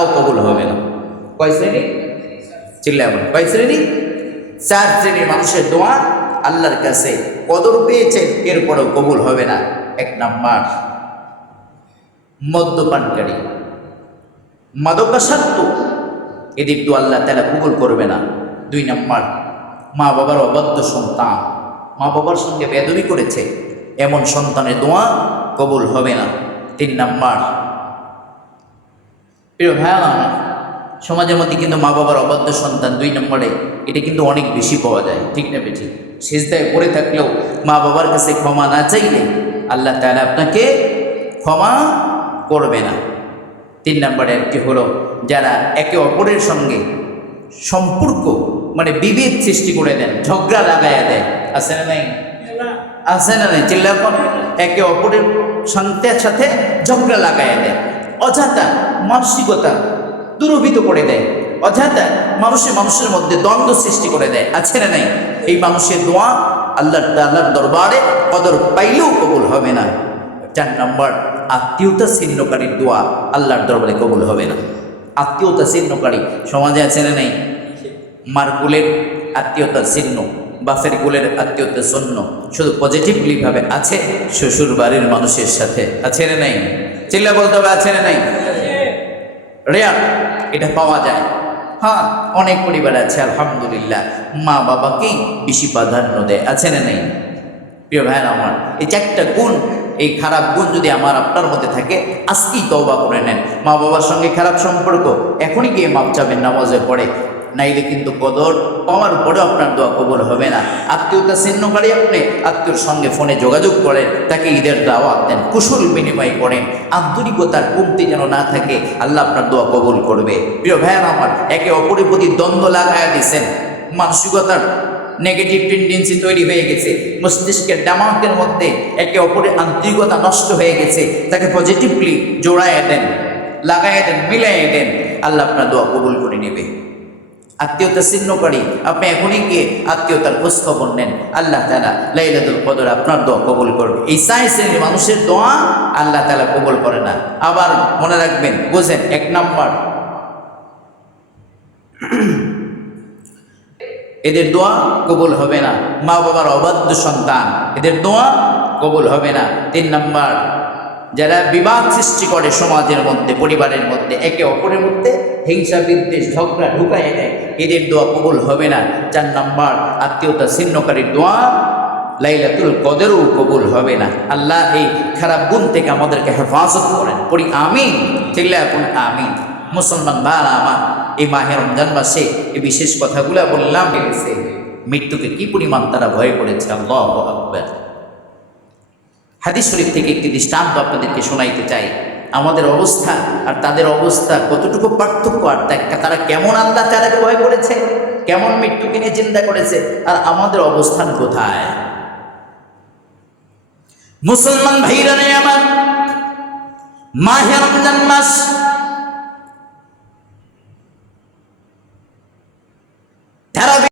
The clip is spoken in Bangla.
তাও কবুল হবে না। কয় শ্রেণি? চিল্লা বলেন কয় শ্রেণি? চার শ্রেণির মানুষের দোয়া আল্লাহর কাছে কদর পেয়েছে, এরপরেও কবুল হবে না। এক নাম্বার, মদ্যপানকারী। মাদকাসক্ত। এদের তো আল্লাহ তালা কবুল করবে না। দুই নাম্বার, মা বাবার অবাধ্য সন্তান। মা বাবার সঙ্গে বেদবি করেছে, এমন সন্তানের দোয়া কবুল হবে না। তিন নাম্বার প্রিয় ভাইয়া সমাজের মধ্যে কিন্তু মা বাবার অবাধ্য সন্তান দুই নম্বরে, এটা কিন্তু অনেক বেশি পাওয়া যায়, ঠিক না বেঠি? সেজদায় পড়ে থাকলেও মা বাবার কাছে ক্ষমা না চাইলে আল্লাহ তাআলা আপনাকে ক্ষমা করবে না। তিন নম্বরে একটি হলো, যারা একে অপরের সঙ্গে সম্পর্ক মানে বিভেদ সৃষ্টি করে দেন, ঝগড়া লাগাইয়া দেয় আছে না নাই? আছে না নাই? চিল্লা একে অপরের সন্তানের সাথে ঝগড়া লাগাইয়া দেয় অযথা মানসিকতা দুরভিত করে দেয়। অযথা মানুষের মানুষের মধ্যে দ্বন্দ্ব সৃষ্টি করে দেয়। আছে না নাই? এই মানুষের দোয়া আল্লাহ আল্লাহর দরবারে কদর পাইলেও কবুল হবে না। চার নম্বর, আত্মীয়তা ছিন্নকারীর দোয়া আল্লাহর দরবারে কবুল হবে না। আত্মীয়তা ছিন্নকারী, সমাজে আছে না নেই? মার কুলের আত্মীয়তা ছিন্ন, বাপের কুলের আত্মীয়তা শূন্য শুধু পজিটিভলি ভাবে আছে শ্বশুর বাড়ির মানুষের সাথে। আছে না নাই? চিল্লা বলতে হবে, আছে না নাই? রেয়ার এটা পাওয়া যায়। হ্যাঁ অনেক পরিবার আছে, আলহামদুলিল্লাহ। মা বাবাকেই বেশি প্রাধান্য দেয়, আছে না নেই? প্রিয় ভাই আমার, এই চারটা গুণ, এই খারাপ গুণ যদি আমার আপনার মধ্যে থাকে, আজকেই তওবা করে নেন। মা বাবার সঙ্গে খারাপ সম্পর্ক, এখনই গিয়ে মাপ চাবেন নামাজে পড়ে নাইলে কিন্তু কদর পাওয়ার পরেও আপনার দোয়া কবল হবে না। আত্মীয়তা ছিন্নকারী আপনি আত্মীয়র সঙ্গে ফোনে যোগাযোগ করেন তাকে ঈদের দাওয়াত দেন, কুশল বিনিময় করেন। আন্তরিকতার কমতি যেন না থাকে, আল্লাহ আপনার দোয়া কবল করবে। প্রিয় ভাইয়ান আমার, একে অপরের প্রতি দ্বন্দ্ব লাগায়া দিছেন। মানসিকতার নেগেটিভ টেন্ডেন্সি তৈরি হয়ে গেছে। মস্তিষ্কের ডামাকের মধ্যে একে অপরের আন্তরিকতা নষ্ট হয়ে গেছে। তাকে পজিটিভলি জোড়ায় দেন লাগাইয়া দেন মিলাইয়া দেন। আল্লাহ আপনার দোয়া কবুল করে নেবে। আত্মীয়তা ছিন্নকারী আপনি এখনই গিয়ে আত্মীয়তার খোঁজ খবর নেন। আল্লাহ তালা লাইলাতুল কদর আপনার দোয়া কবুল করবে। এই সাই শ্রেণির মানুষের দোয়া আল্লাহ তালা কবুল করে না। আবার মনে রাখবেন, বোঝেন, এক নাম্বার। এদের দোয়া কবুল হবে না। মা বাবার অবাধ্য সন্তান। এদের দোয়া কবুল হবে না। তিন নাম্বার যারা বিবাদ সৃষ্টি করে সমাজের মধ্যে, পরিবারের মধ্যে, একে অপরের মধ্যে হিংসা, বিদ্বেষ, ঝগড়া ঢুকাই দেয় এদের দোয়া কবুল হবে না। চার নাম্বার, আত্মীয়তা ছিন্নকারীর দোয়া লাইলাতুল কদেরও কবুল হবে না। আল্লাহ এই খারাপ গুণ থেকে আমাদেরকে হেফাজত করেন। পড়ি আমিন চিল্লা এখন আমিন। মুসলমান ভাড়া আমার, এই মাহের রমজান মাসে এই বিশেষ কথাগুলো বললাম মৃত্যুকে কি পরিমাণ তারা ভয় করেছে? আল্লাহ আকবার। হাদিস শরীফ থেকে একটি দৃষ্টান্ত আপনাদেরকে শোনাইতে চাই। আমাদের অবস্থা আর তাদের অবস্থা কতটুকু পার্থক্য আর তারা কেমন আল্লাহ তাদের ভয় করেছে? কেমন মৃত্যুকে নিয়ে চিন্তা করেছে? আর আমাদের অবস্থান কোথায়? মুসলমান ভাইরা নেই আমার মাহে রমজান মাস